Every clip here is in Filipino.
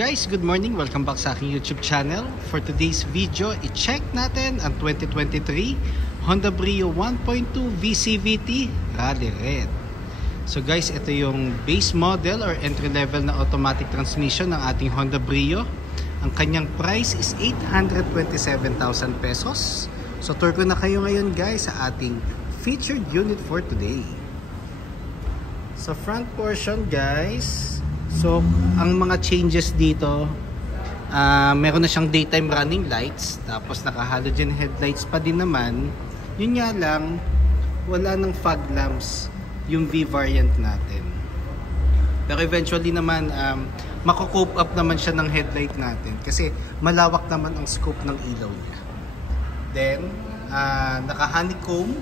Guys, good morning. Welcome back sa aking YouTube channel. For today's video, i-check natin ang 2023 Honda Brio 1.2 VCVT Rally Red. So guys, ito yung base model or entry level na automatic transmission ng ating Honda Brio. Ang kanyang price is 827,000 pesos. So tour ko na kayo ngayon guys sa ating featured unit for today. Sa front portion guys, so ang mga changes dito, meron na siyang daytime running lights, tapos naka halogen headlights pa din naman. Yun nga lang, wala ng fog lamps yung V variant natin. Pero eventually naman, mako-cope up naman siya ng headlight natin kasi malawak naman ang scope ng ilaw niya. Then naka honeycomb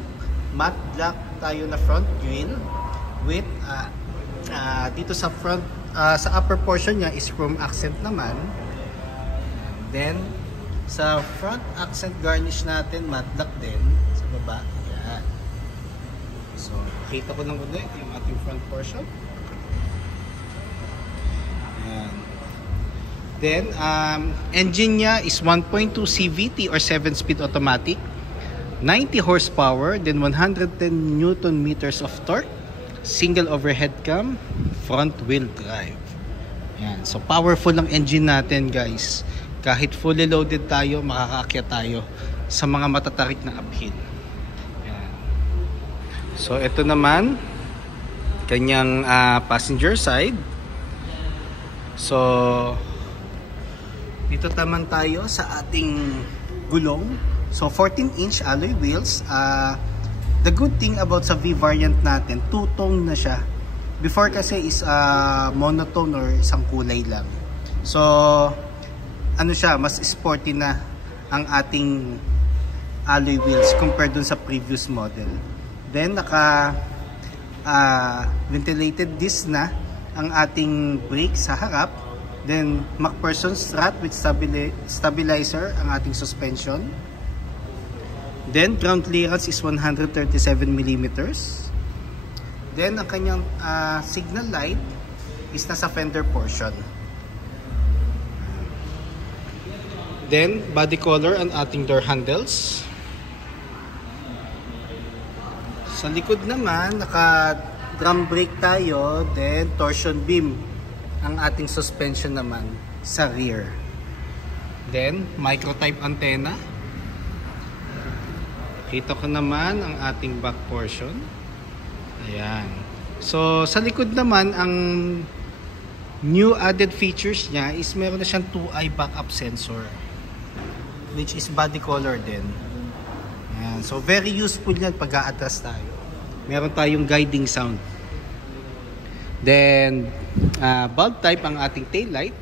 matte black tayo na front grille with dito sa front, sa upper portion niya is chrome accent naman. Then sa front accent garnish natin matte black din sa baba. Yan. So kita ko ng ulit yung ating front portion. Yan. Then engine niya is 1.2 CVT or 7-speed automatic, 90 horsepower, then 110 Newton meters of torque, single overhead cam, front wheel drive. Yan. So powerful ang engine natin guys. Kahit fully loaded tayo, makakaakyat tayo sa mga matatarik na uphill. Yan. So ito naman kanyang passenger side. So dito naman tayo sa ating gulong. So 14-inch alloy wheels. The good thing about sa V variant natin, two-tone na siya. Before kasi is monotone or isang kulay lang. So ano siya, mas sporty na ang ating alloy wheels compared dun sa previous model. Then naka ventilated disc na ang ating brake sa harap. Then MacPherson strut with stabilizer ang ating suspension. Then ground clearance is 137mm. Then ang kanyang signal light is nasa fender portion. Then body color ang ating door handles. Sa likod naman naka drum brake tayo, then torsion beam ang ating suspension naman sa rear. Then micro type antenna. Kita ko naman ang ating back portion. Ayan. So sa likod naman, ang new added features niya is meron na siyang 2-eye backup sensor, which is body color din. Ayan. So very useful yan pag a-atras tayo. Meron tayong guiding sound. Then bulb type ang ating tail light.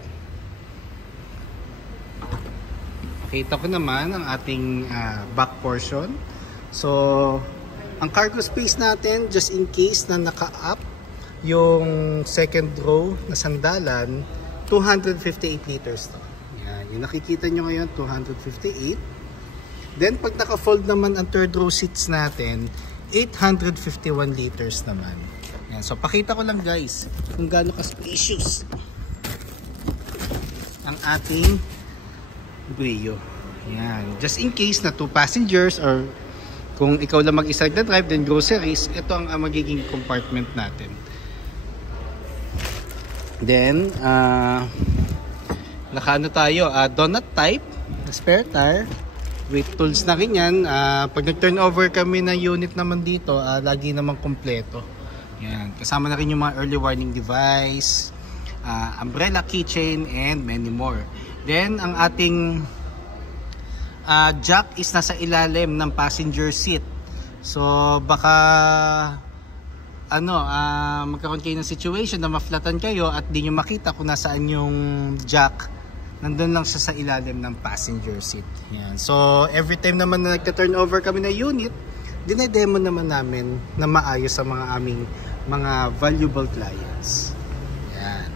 Kita ko naman ang ating back portion. So ang cargo space natin, just in case na naka-up yung second row na sandalan, 258 liters to. Yan, yung nakikita nyo ngayon, 258. Then pag naka-fold naman ang third row seats natin, 851 liters naman. Yan, so pakita ko lang guys kung gaano ka-spacious ang ating Brio. Yan, just in case na 2 passengers or kung ikaw lang mag-isa na drive, then groceries, ito ang magiging compartment natin. Then nakaano tayo, donut type na spare tire with tools na rin yan. Pag nag-turn over kami ng unit naman dito, lagi naman kompleto. Yan, kasama na rin yung mga early warning device, umbrella, keychain, and many more. Then ang ating jack is nasa ilalim ng passenger seat. So baka magkaroon kayo ng situation na maflatan kayo at di nyo makita kung nasaan yung jack. Nandun lang siya sa ilalim ng passenger seat. Yan. So every time naman na nagta-turn over kami na unit, dinedemo naman namin na maayos sa mga aming mga valuable clients. Yan.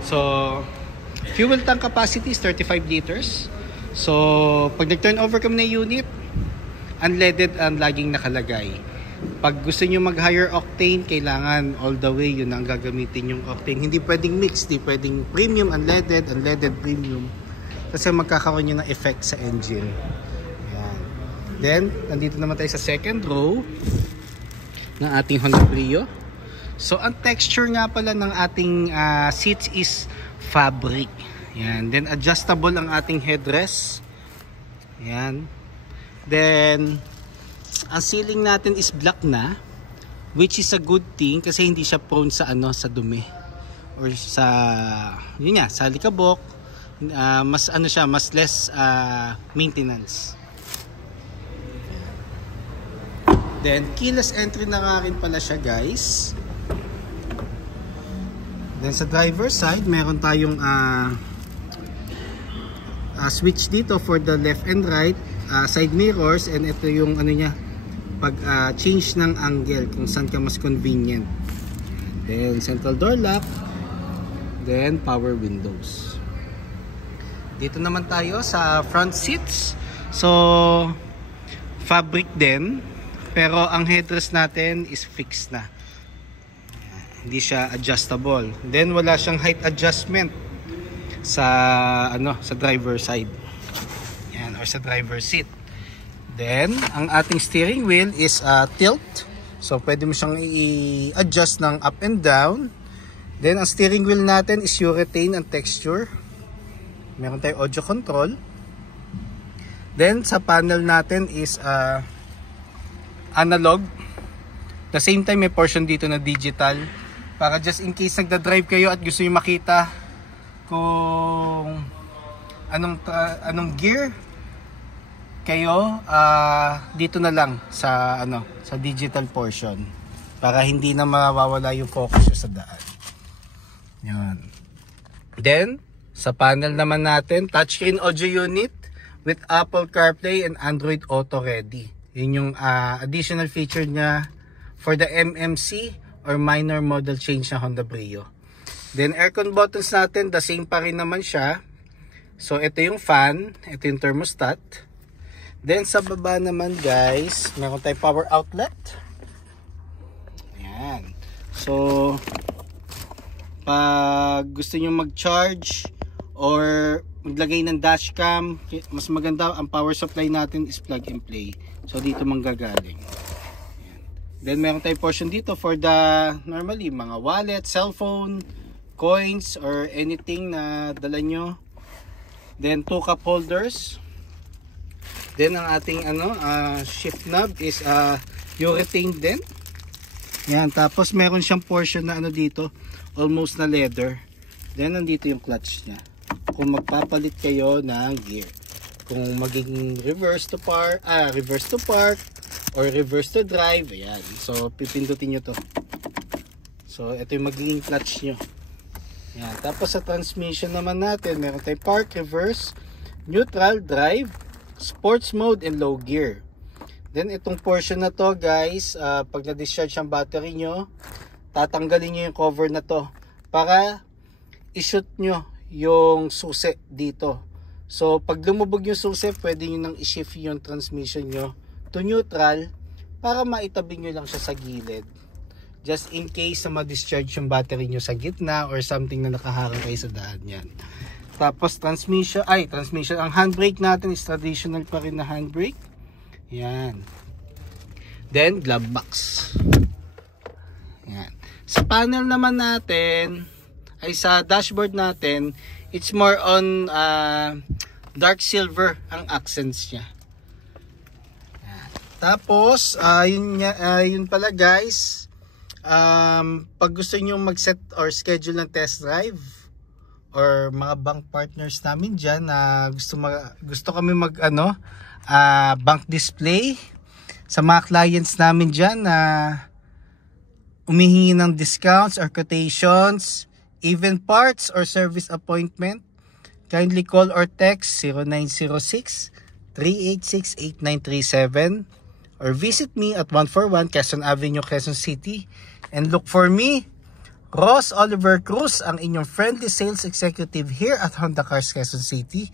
So fuel tank capacity is 35 liters. So pag nag-turn over kami na unit, unleaded ang laging nakalagay. Pag gusto nyo mag higher octane, kailangan all the way yun ang gagamitin yung octane. Hindi pwedeng mix, hindi pwedeng premium unleaded, unleaded premium, kasi magkakaroon yun ng effect sa engine. Ayan. Then nandito naman tayo sa second row ng ating Honda Brio. So ang texture nga pala ng ating seats is fabric. Ayan. Then adjustable ang ating headrest. Ayan. Then ang ceiling natin is black na, which is a good thing kasi hindi siya prone sa sa dumi or sa sa likabok. Mas siya, mas less maintenance. Then keyless entry na nga rin pala siya, guys. Then sa driver side, meron tayong switch dito for the left and right, side mirrors, and ito yung niya, pag change ng angle kung saan ka mas convenient. Then central door lock, then power windows. Dito naman tayo sa front seats. So fabric din, pero ang headrest natin is fixed na. Hindi siya adjustable. Then wala siyang height adjustment sa sa driver side. Yan, or sa driver seat. Then ang ating steering wheel is tilt. So pwede mo siyang i-adjust ng up and down. Then ang steering wheel natin is urethane and texture. Meron tayong audio control. Then sa panel natin is analog. The same time may portion dito na digital, para just in case nagda-drive kayo at gusto niyo makita kung anong gear kayo, dito na lang sa sa digital portion, para hindi na mawawala yung focus sa daan. Yan. Then sa panel naman natin, touchscreen audio unit with Apple CarPlay and Android Auto ready. Yun yung additional feature niya for the MMC or minor model change na Honda Brio. Then aircon buttons natin, the same pa rin naman siya. So ito yung fan, ito yung thermostat. Then sa baba naman, guys, meron tayong power outlet. Ayan. So pag gusto nyo mag-charge or maglagay ng dashcam, mas maganda ang power supply natin is plug and play. So dito manggagaling. Ayan. Then meron tayong portion dito for the normally mga wallet, cellphone, coins, or anything na dala nyo. Then 2 cup holders. Then ang ating shift knob is urethane din. Yan, tapos meron siyang portion na dito, almost na leather. Then nandito yung clutch niya. Kung magpapalit kayo ng gear, kung magiging reverse to park or reverse to drive, ayan. So pipindutin nyo to. So ito yung magiging clutch nyo. Ayan. Tapos sa transmission naman natin, meron tayong park, reverse, neutral, drive, sports mode, and low gear. Then itong portion na to, guys, pag na-discharge ang battery nyo, tatanggalin nyo yung cover na to para i-shoot nyo yung susi dito. So pag lumubog yung susi, pwede nyo nang i-shift yung transmission nyo to neutral para maitabi nyo lang siya sa gilid, just in case na ma-discharge yung battery nyo sa gitna or something na nakaharang kayo sa daan. Yan. Tapos transmission, ang handbrake natin is traditional pa rin na handbrake. Yan. Then glove box. Yan. Sa panel naman natin, ay sa dashboard natin, it's more on dark silver ang accents niya. Yan. Tapos yun pala, guys, pag gusto niyo mag-set or schedule ng test drive, or mga bank partners namin dyan na gusto kami mag bank display sa mga clients namin dyan na umihingi ng discounts or quotations, even parts or service appointment, kindly call or text 0906-386-8937 or visit me at 141 Quezon Avenue, Quezon City, and look for me, Ross Oliver Cruz, ang inyong friendly sales executive here at Honda Cars Quezon City.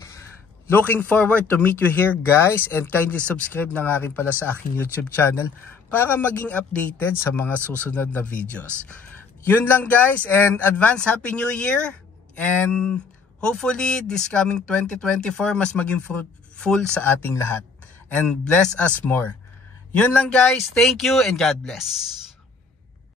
Looking forward to meet you here, guys, and kindly subscribe na nga rin pala sa aking YouTube channel para maging updated sa mga susunod na videos. Yun lang guys, and advance Happy New Year, and hopefully this coming 2024 mas maging fruitful sa ating lahat and bless us more. Yun lang guys, thank you and God bless.